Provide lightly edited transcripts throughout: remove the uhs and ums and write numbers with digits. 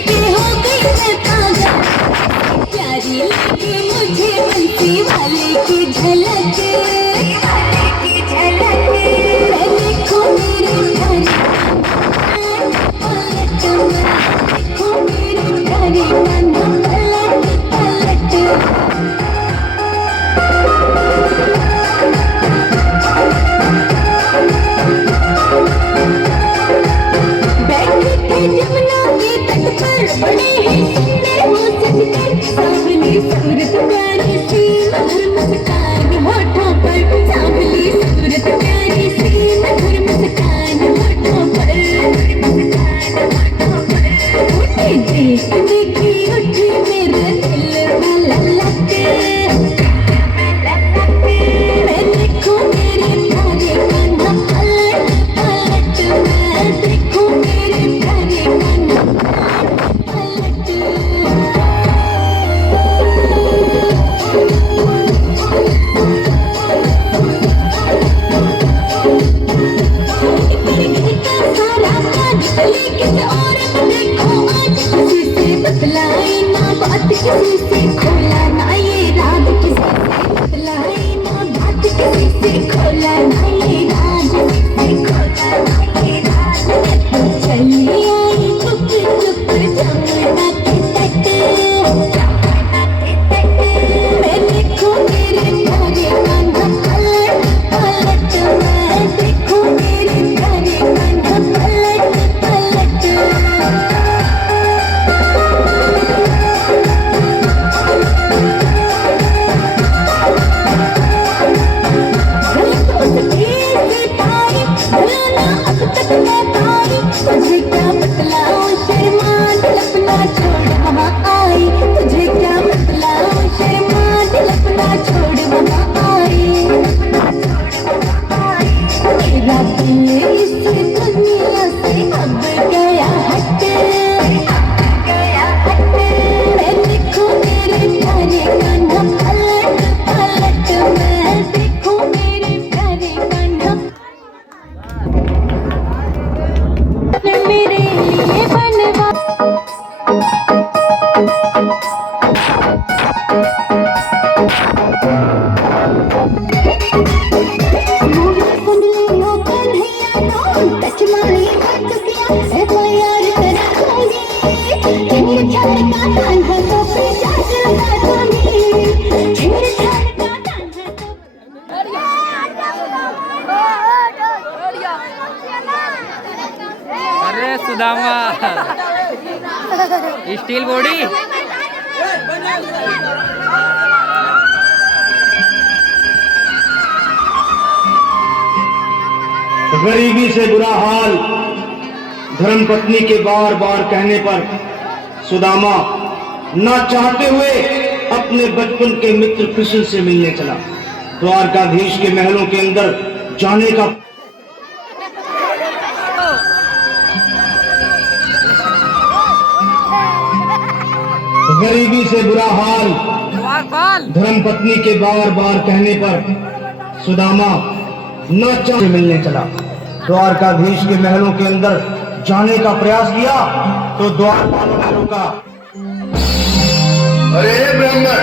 के हो गई मैं पागल, प्यारी लगी मुझे बंसी वाले की झलक, मैं देखो मेरे प्यारे पलट, मैं देखो मेरे प्यारे कान्हा पलट पलट। बैठे थे जमुना के तट पर बड़े ही सुंदर वो सजकर, सांवली सूरत प्यारी सी मधुर मुस्कान होठों पर, सांवली सूरत प्यारी सी मधुर मुस्कान होठों पर, उन्हें देखने की उठी मेरा दिल में ललक, मैं देखो मेरे प्यारे कान्हा पलट पलट, मैं देखो मेरे प्यारे कान्हा पलट सारा काज चले किसी और को देखो आज, किसी से बतलाए ना बात, किसी से खोला ना ये राज, किसी से बतलाए ना बात, किसी से खोला ना ये राज, किसी से खोला ना ये राज। चली आई चुप चुप जमुना के तट, मैं देखो मेरे प्यारे कान्हा पलट पलट, मैं देखो मेरे प्यारे कान्हा पलट पलट। गलत उसके से पाई भुलाना अब तक मैं पाई, तुझे क्या बतलाऊं शर्मा दिल अपना छोड़ वहाँ आई, तुझे क्या बतलाऊं शर्मा दिल अपना छोड़ वहाँ आई, मेरा दिल इस दुनिया से अब गया हट, मैं देखो मेरे प्यारे कान्हा पलट पलट, मैं देखो मेरे प्यारे कान्हा मेरे लिए बनवा। सुन लियो कन्हैया डोंट टच माय हटकिया, FIR कराऊंगी, छेड़छाड़ का कान्हा तो पे चार्ज लगा दूंगी, छेड़छाड़ का कान्हा तो। अरे सुदामा स्टील बॉडी। गरीबी से बुरा हाल धर्मपत्नी के बार बार कहने पर सुदामा न चाहते हुए अपने बचपन के मित्र कृष्ण से मिलने चला। द्वारकाधीश के महलों के अंदर जाने का गरीबी से बुरा हाल धर्मपत्नी के बार बार कहने पर सुदामा न चाहते मिलने चला। द्वारकाधीश के महलों के अंदर जाने का प्रयास किया तो द्वारपालों ने रोका। अरे ब्राह्मण,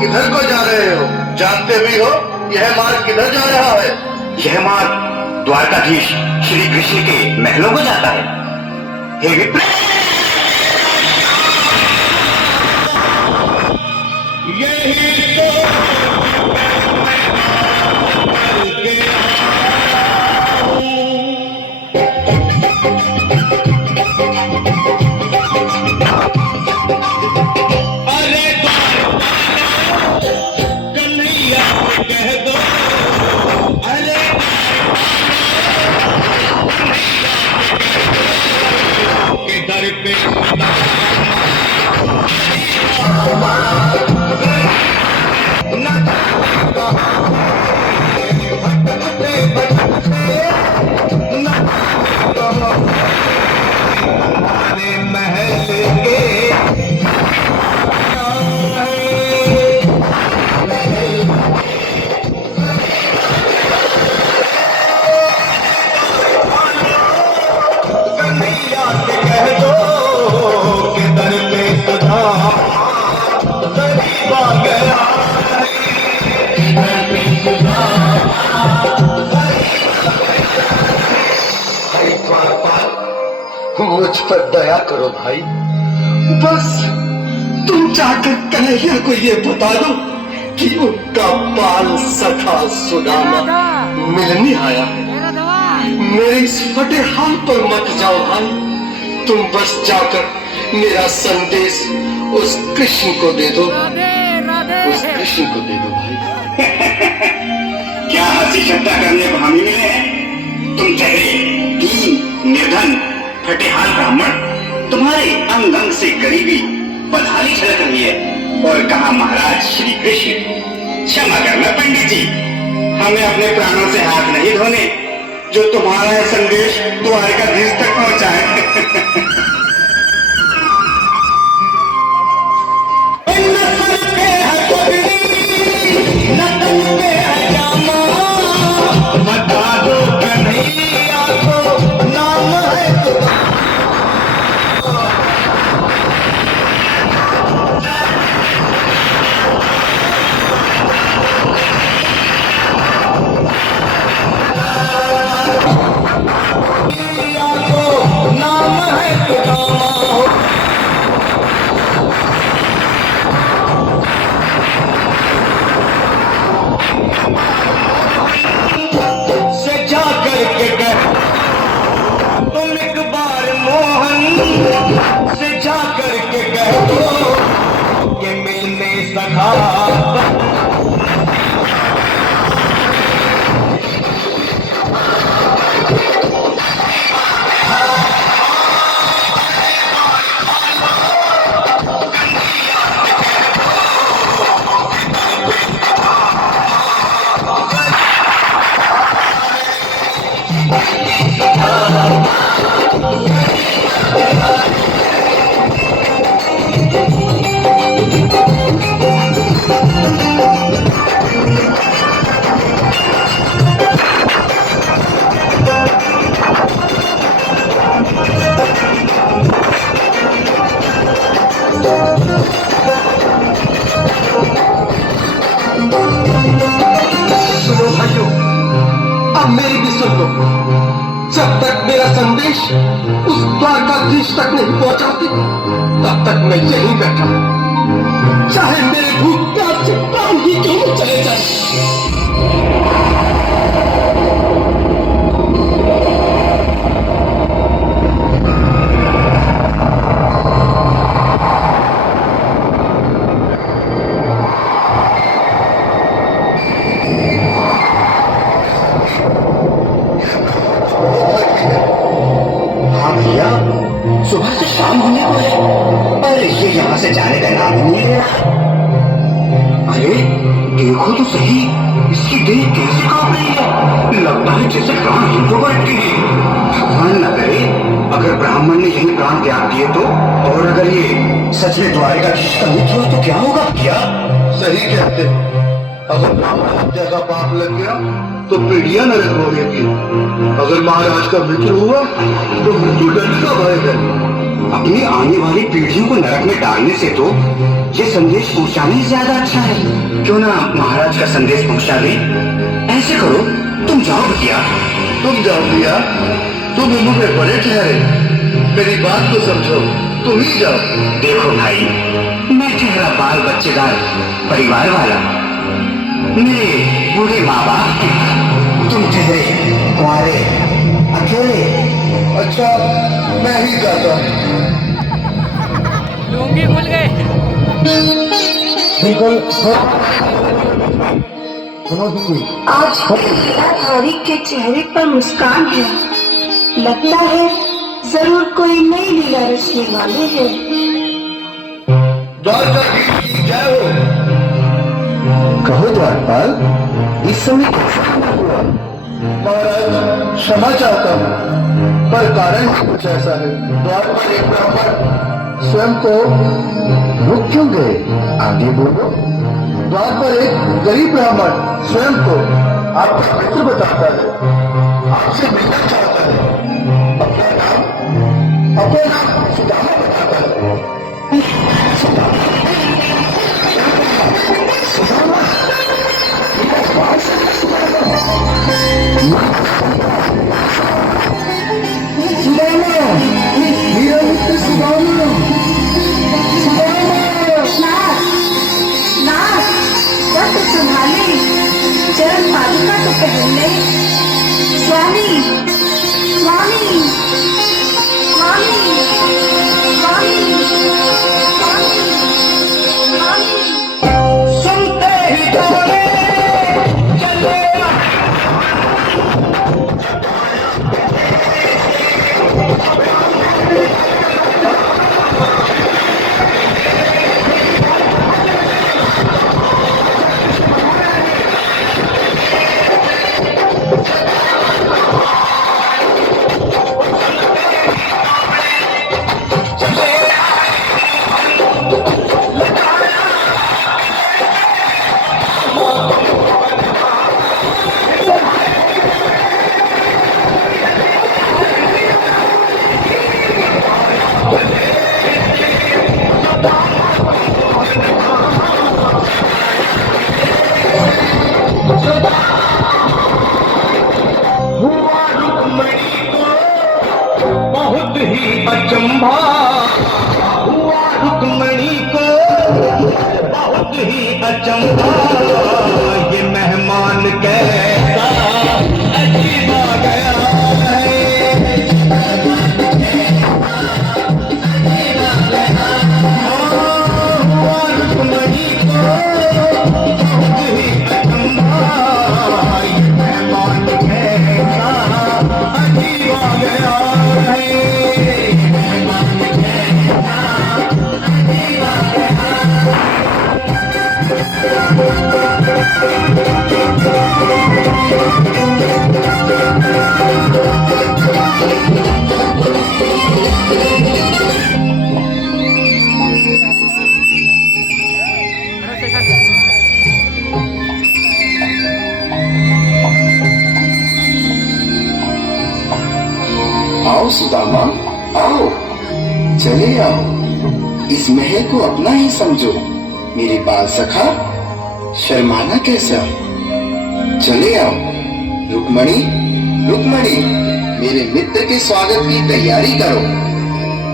किधर को जा रहे हो? जानते भी हो यह मार्ग किधर जा रहा है? यह मार्ग द्वारकाधीश श्री कृष्ण के महलों को जाता है। हे विप्र, यही तो मुझ पर दया करो भाई। बस तुम जाकर कन्हैया को ये बता दो कि उनका बाल सखा सुदामा मिलने आया है। मेरे इस फटे हाल पर मत जाओ भाई। तुम बस जाकर मेरा संदेश उस कृष्ण को दे दो। उस कृष्ण को दे दो भाई। क्या हंसी ठट्टा करने को हमें मिले हैं? तुम चेहरे दीन निर्धन फटेहाल ब्राह्मण, तुम्हारे अंग अंग से गरीबी बदहाली झलक रही है। और कहा महाराज श्री कृष्ण। क्षमा करना पंडित जी, हमें अपने प्राणों से हाथ नहीं धोने जो तुम्हारा यह संदेश द्वारकाधीश तक पहुंचाए। सुनो भाइयों, अब मेरी भी सुन लो। जब तक मेरा संदेश उस द्वारकाधीश तक नहीं पहुंचाती तब तक मैं यहीं बैठा हूं, चाहे मेरे भूख प्यास से प्राण ही क्यों न चले जाए। सुबह से शाम होने को है और ये यहाँ से जाने का नाम ही नहीं ले रहा। अरे देखो तो सही, इसकी देह कैसे कांप रही है। लगता है जैसे प्राण हिंदू को अटकेगी। भगवान न करे अगर ब्राह्मण ने यही प्राण त्याग दिए तो, और अगर ये सच में द्वारकाधीश का मित्र हो तो क्या होगा? क्या सही कहते हैं। अगर ब्राह्मण हत्या का पाप लग गया तो पीढ़ियां नरक भोगेगी। अगर महाराज का मित्र हुआ तो मृत्यु दंड का भय है। अपनी आने वाली पीढ़ियों को नरक में डालने से तो ये संदेश पहुंचाना ही ज्यादा अच्छा है। क्यों ना महाराज का संदेश पहुंचा दे। ऐसे करो, तुम जाओ भैया। तुम जाओ भैया, तुम इन्हों में बड़े ठहरे। मेरी बात को समझो, तुम ही जाओ। देखो भाई, मैं ठहरा बाल बच्चेदार परिवार वाला, मेरे बूढ़े माँ बाप हैं। तुम ठहरे कुंवारे अकेले। अच्छा, मैं ही जाता हूँ। लुंगी खुल गए। बिल्कुल आज हीराधारी के चेहरे पर मुस्कान है। लगता है जरूर कोई नई लीला रचने वाले हैं। द्वारकाधीश की जय हो। कहो द्वारपाल, इस समय महाराज क्षमा चाहता हूँ, पर कारण कुछ ऐसा है। द्वार पर एक ब्राह्मण स्वयं को रुक क्यों गए? आगे बोलो। द्वार पर एक गरीब ब्राह्मण स्वयं को आपका मित्र बताता है, आपसे मिलना चाहता है। अपना नाम सुदामा बताता है। सुदामा, ही अचंभा हुआ रुक्मणी को, बहुत ही अचंभा, ये मेहमान कैसा अजीब आ गया है। हुआ रुक्मणी को बहुत ही अचंभा, ये मेहमान कैसा अजीब आ गया है। आओ सुदामा, आओ, चले आओ, इस महल को अपना ही समझो। मेरे बाल सखा, शर्माना कैसा? चले आओ। रुक्मणी, रुक्मणी, मेरे मित्र के स्वागत की तैयारी करो।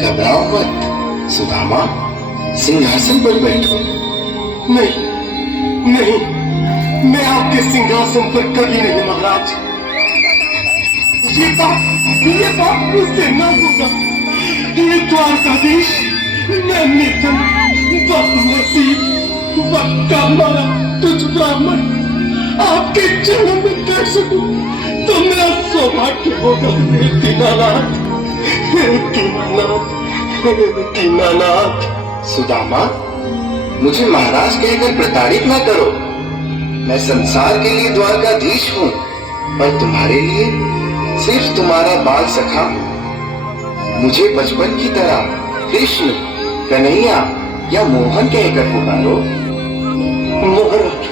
घबराओ मत। सुदामा, सिंहासन पर बैठो। नहीं नहीं, मैं आपके सिंहासन पर कभी नहीं महाराज। ये बात मुझसे न होगा। ये द्वारकाधीश, मैं निर्धन, बदनसीब, बदकामारा, तुझ ब्राह्मण आपके चरणों में बैठ सकूं तो मेरा सौभाग्य होगा। हे दीनानाथ, हे दीनानाथ, हे दीनानाथ। सुदामा, मुझे महाराज कहकर प्रताड़ित न करो। मैं संसार के लिए द्वारकाधीश हूँ, पर तुम्हारे लिए सिर्फ तुम्हारा बाल सखा। मुझे बचपन की तरह कृष्ण, कन्हैया या मोहन कहकर पुकारो। महाराज,